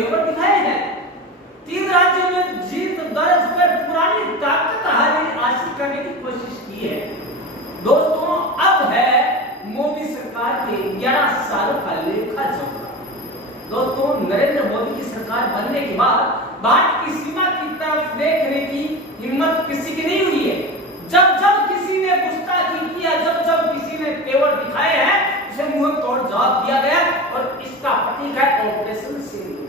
तेवर दिखाए हैं। 3 राज्यों में जीत दर्ज कर पुरानी ताकत हासिल करने की कोशिश की है। दोस्तों, अब है मोदी सरकार के 11 सालों का लेखा जोखा। दोस्तों, नरेंद्र मोदी की सरकार बनने के बाद भारत की सीमा की तरफ देखने की हिम्मत किसी की नहीं हुई है। जब जब किसी ने गुस्ताखी किया, जब जब किसी ने तेवर दिखाए हैं, उसे मुंह तोड़ जवाब दिया गया और इसका प्रतीक है ऑपरेशन सिंदूर।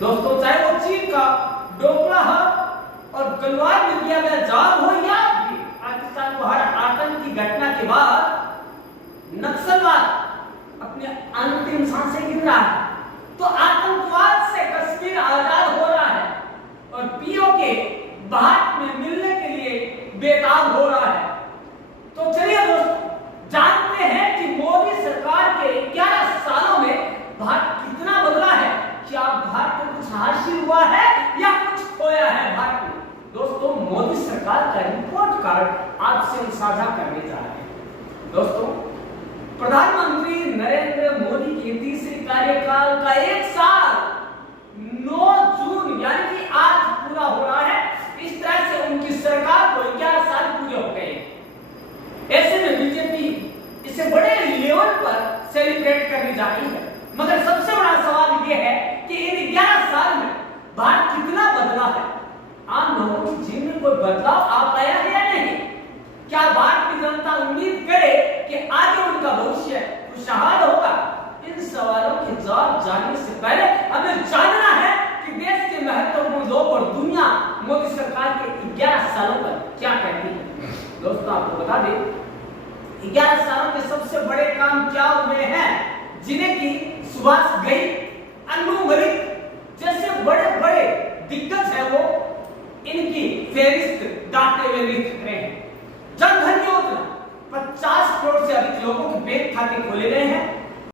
दोस्तों, चाहे वो चीन का डोकला और गलवान में दिया गया जवाब हो या पाकिस्तान को हर आतंकी घटना के बाद नक्सलवाद अपने अंतिम सांसें गिन रहा है, तो आतंकवाद से कश्मीर आजाद हो रहा है और पीओके भारत में मिलने के लिए बेताब हो रहा है। तो चलिए दोस्तों, जानते हैं कि मोदी सरकार के 11 सालों में भारत कितना बदला है। क्या भारत को कुछ हासिल हुआ है या कुछ खोया है भारत में? दोस्तों, मोदी सरकार का रिपोर्ट कार्ड आपसे हम साझा करने जा रहे हैं। दोस्तों, प्रधानमंत्री नरेंद्र मोदी के तीसरे कार्यकाल का 1 साल 9 जून यानी कि आज पूरा हो रहा है। इस तरह से उनकी सरकार को 11 साल पूरे हो गए। ऐसे में बीजेपी इसे बड़े लेवल पर सेलिब्रेट करने जा रही है। मगर सबसे बड़ा सवाल यह है कि इन 11 साल में भारत कितना बदला है। आम लोगों के जीवन में कोई बदलाव आ पाया है या नहीं? क्या भारत की जनता उम्मीद करे कि आगे उनका भविष्य खुशहाल होगा? इन सवालों के जवाब जानने से पहले हमें जानना है कि देश के महत्वपूर्ण लोग और दुनिया मोदी सरकार के 11 सालों पर क्या कहती है। दोस्तों, आपको बता दें 11 सालों के सबसे बड़े काम क्या हुए हैं जिन्हें की सुभाष गई